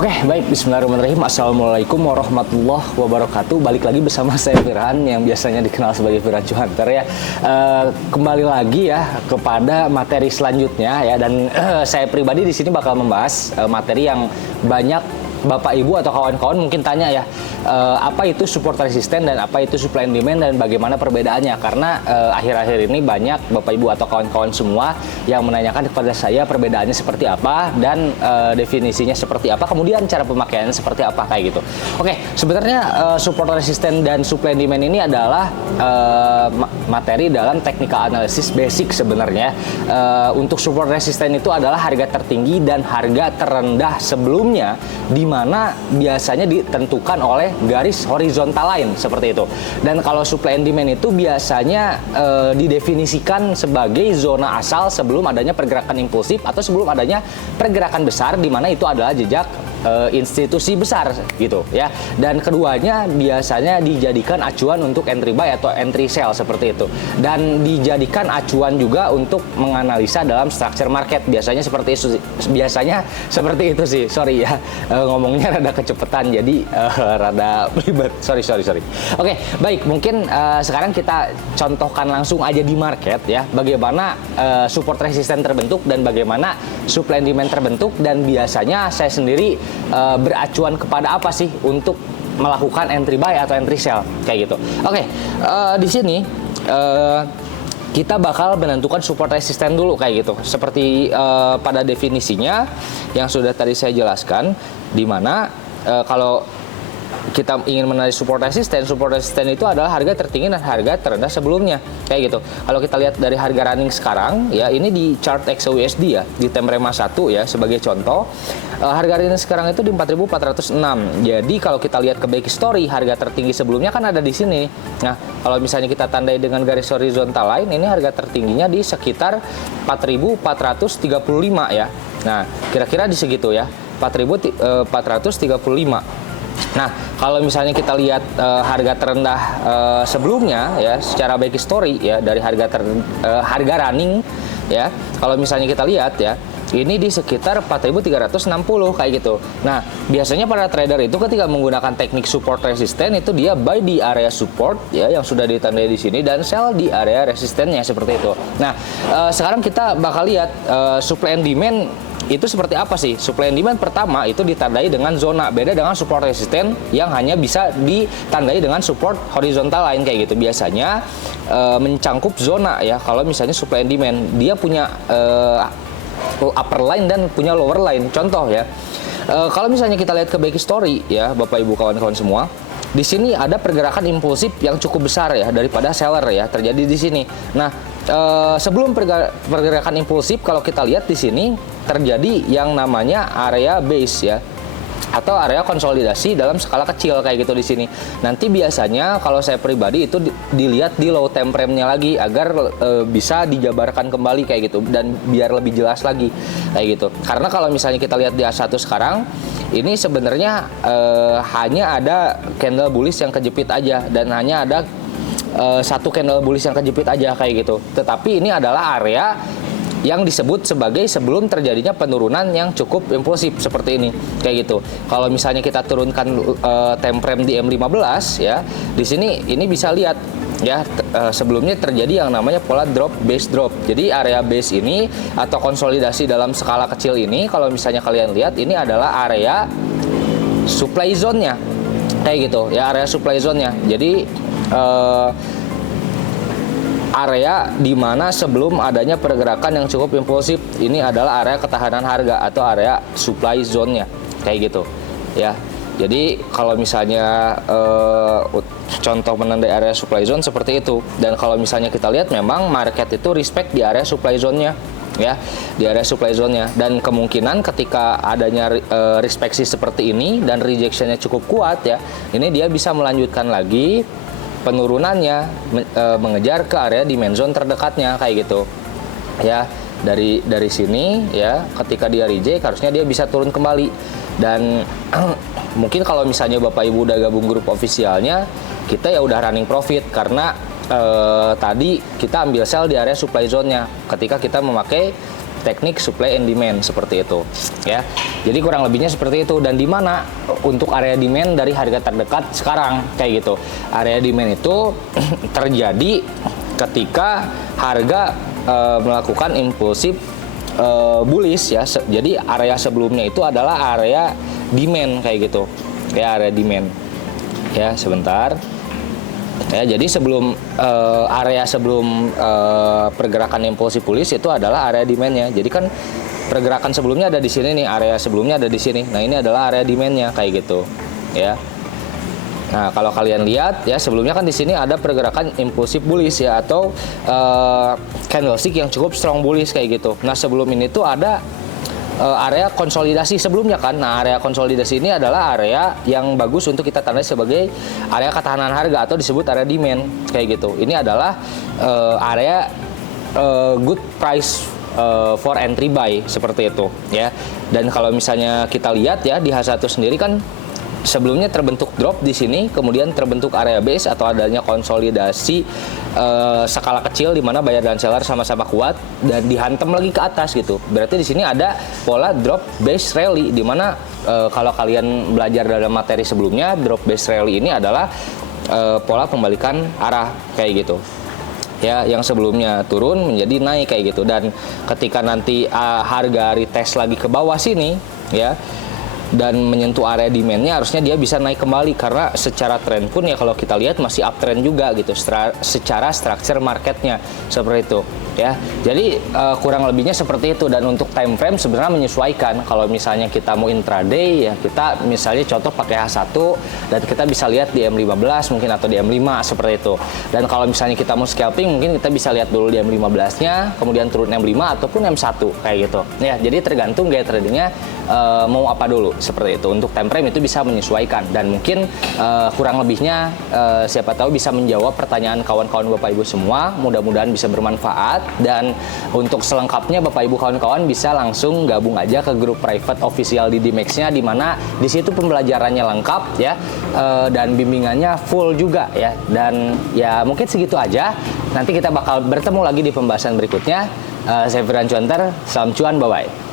Oke, baik. Bismillahirrahmanirrahim. Assalamualaikum warahmatullahi wabarakatuh. Balik lagi bersama saya Firhan yang biasanya dikenal sebagai Firhan Cuhanter ya. Kembali lagi ya kepada materi selanjutnya ya. Dan saya pribadi di sini bakal membahas materi yang banyak Bapak Ibu atau kawan-kawan mungkin tanya ya, apa itu support resisten dan apa itu supply and demand dan bagaimana perbedaannya, karena akhir-akhir ini banyak Bapak Ibu atau kawan-kawan semua yang menanyakan kepada saya perbedaannya seperti apa dan definisinya seperti apa, kemudian cara pemakaiannya seperti apa kayak gitu. Oke, sebenarnya support resisten dan supply and demand ini adalah materi dalam technical analysis basic sebenarnya. Untuk support resisten itu adalah harga tertinggi dan harga terendah sebelumnya, di mana biasanya ditentukan oleh garis horizontal line seperti itu. Dan kalau supply and demand itu biasanya didefinisikan sebagai zona asal sebelum adanya pergerakan impulsif atau sebelum adanya pergerakan besar, di mana itu adalah jejak institusi besar gitu ya. Dan keduanya biasanya dijadikan acuan untuk entry buy atau entry sell seperti itu, dan dijadikan acuan juga untuk menganalisa dalam structure market. Biasanya seperti itu sih. Sorry ya, ngomongnya rada kecepetan jadi rada ribet. Sorry. Oke, baik, mungkin sekarang kita contohkan langsung aja di market ya, bagaimana support resisten terbentuk dan bagaimana supply and demand terbentuk, dan biasanya saya sendiri beracuan kepada apa sih untuk melakukan entry buy atau entry sell kayak gitu. Oke, di sini kita bakal menentukan support resisten dulu kayak gitu. Seperti pada definisinya yang sudah tadi saya jelaskan, di mana kalau kita ingin menarik support resisten itu adalah harga tertinggi dan harga terendah sebelumnya kayak gitu. Kalau kita lihat dari harga running sekarang ya, ini di chart XAUSD ya, di time frame 1 ya sebagai contoh, harga running sekarang itu di 4.406. Jadi kalau kita lihat ke back story, harga tertinggi sebelumnya kan ada di sini. Nah, kalau misalnya kita tandai dengan garis horizontal line, ini harga tertingginya di sekitar 4.435 ya. Nah, kira-kira di segitu ya, 4.435. Nah, kalau misalnya kita lihat harga terendah sebelumnya ya, secara back story ya, dari harga running ya, kalau misalnya kita lihat ya, ini di sekitar 4.360 kayak gitu. Nah, biasanya para trader itu ketika menggunakan teknik support resisten itu dia buy di area support ya yang sudah ditandai di sini, dan sell di area resistennya seperti itu. Nah, sekarang kita bakal lihat supply and demand itu seperti apa sih. Supply and demand pertama itu ditandai dengan zona, beda dengan support resisten yang hanya bisa ditandai dengan support horizontal line kayak gitu. Biasanya mencangkup zona ya. Kalau misalnya supply and demand dia punya upper line dan punya lower line. Contoh ya, kalau misalnya kita lihat ke back story ya, Bapak Ibu kawan-kawan semua, di sini ada pergerakan impulsif yang cukup besar ya daripada seller ya terjadi di sini. Nah, sebelum pergerakan impulsif, kalau kita lihat di sini terjadi yang namanya area base ya, atau area konsolidasi dalam skala kecil kayak gitu di sini. Nanti biasanya kalau saya pribadi itu dilihat di low time frame-nya lagi agar bisa dijabarkan kembali kayak gitu dan biar lebih jelas lagi kayak gitu. Karena kalau misalnya kita lihat di A1 sekarang, ini sebenarnya hanya ada candle bullish yang kejepit aja, dan hanya ada satu candle bullish yang kejepit aja kayak gitu. Tetapi ini adalah area yang disebut sebagai sebelum terjadinya penurunan yang cukup impulsif seperti ini kayak gitu. Kalau misalnya kita turunkan time frame di M15 ya, di sini ini bisa lihat ya, sebelumnya terjadi yang namanya pola drop base drop. Jadi area base ini atau konsolidasi dalam skala kecil ini, kalau misalnya kalian lihat, ini adalah area supply zone-nya kayak gitu ya, area supply zone-nya. Jadi area di mana sebelum adanya pergerakan yang cukup impulsif, ini adalah area ketahanan harga atau area supply zone-nya kayak gitu ya. Jadi kalau misalnya contoh menandai area supply zone seperti itu, dan kalau misalnya kita lihat memang market itu respect di area supply zone-nya ya, di area supply zone-nya, dan kemungkinan ketika adanya respeksi seperti ini dan rejection-nya cukup kuat ya, ini dia bisa melanjutkan lagi penurunannya mengejar ke area demand zone terdekatnya kayak gitu ya. Dari sini ya, ketika dia reject harusnya dia bisa turun kembali. Dan mungkin kalau misalnya Bapak Ibu udah gabung grup ofisialnya, kita ya udah running profit karena tadi kita ambil sell di area supply zone-nya ketika kita memakai teknik supply and demand seperti itu ya. Jadi kurang lebihnya seperti itu. Dan di mana untuk area demand dari harga terdekat sekarang kayak gitu. Area demand itu terjadi ketika harga melakukan impulsif bullish ya. Jadi area sebelumnya itu adalah area demand kayak gitu. Ya, area demand. Ya, sebentar. Ya, jadi sebelum area sebelum pergerakan impulsif bullish itu adalah area demand-nya. Jadi kan pergerakan sebelumnya ada di sini nih, area sebelumnya ada di sini. Nah, ini adalah area demand-nya kayak gitu. Ya. Nah, kalau kalian lihat ya, sebelumnya kan di sini ada pergerakan impulsif bullish ya, atau candlestick yang cukup strong bullish kayak gitu. Nah, sebelum ini tuh ada area konsolidasi sebelumnya kan. Nah, area konsolidasi ini adalah area yang bagus untuk kita tandai sebagai area ketahanan harga atau disebut area demand kayak gitu. Ini adalah area good price for entry buy seperti itu ya. Dan kalau misalnya kita lihat ya di H1 sendiri kan sebelumnya terbentuk drop di sini, kemudian terbentuk area base atau adanya konsolidasi skala kecil di mana buyer dan seller sama-sama kuat dan dihantam lagi ke atas gitu. Berarti di sini ada pola drop base rally di mana kalau kalian belajar dalam materi sebelumnya, drop base rally ini adalah pola pembalikan arah kayak gitu. Ya, yang sebelumnya turun menjadi naik kayak gitu. Dan ketika nanti harga retest lagi ke bawah sini ya, dan menyentuh area demand-nya, harusnya dia bisa naik kembali karena secara tren pun ya kalau kita lihat masih uptrend juga gitu secara structure marketnya seperti itu ya. Jadi kurang lebihnya seperti itu. Dan untuk time frame sebenarnya menyesuaikan. Kalau misalnya kita mau intraday ya, kita misalnya contoh pakai H1 dan kita bisa lihat di M15 mungkin atau di M5 seperti itu. Dan kalau misalnya kita mau scalping mungkin kita bisa lihat dulu di M15-nya, kemudian turun M5 ataupun M1 kayak gitu. Ya, jadi tergantung gaya tradingnya mau apa dulu seperti itu. Untuk time frame itu bisa menyesuaikan dan mungkin kurang lebihnya siapa tahu bisa menjawab pertanyaan kawan-kawan Bapak Ibu semua. Mudah-mudahan bisa bermanfaat. Dan untuk selengkapnya Bapak Ibu kawan-kawan bisa langsung gabung aja ke grup private official di Dimex-nya, di mana di situ pembelajarannya lengkap ya, dan bimbingannya full juga ya. Dan ya mungkin segitu aja. Nanti kita bakal bertemu lagi di pembahasan berikutnya. Saya Firhan Cuantar, salam cuan, bye-bye.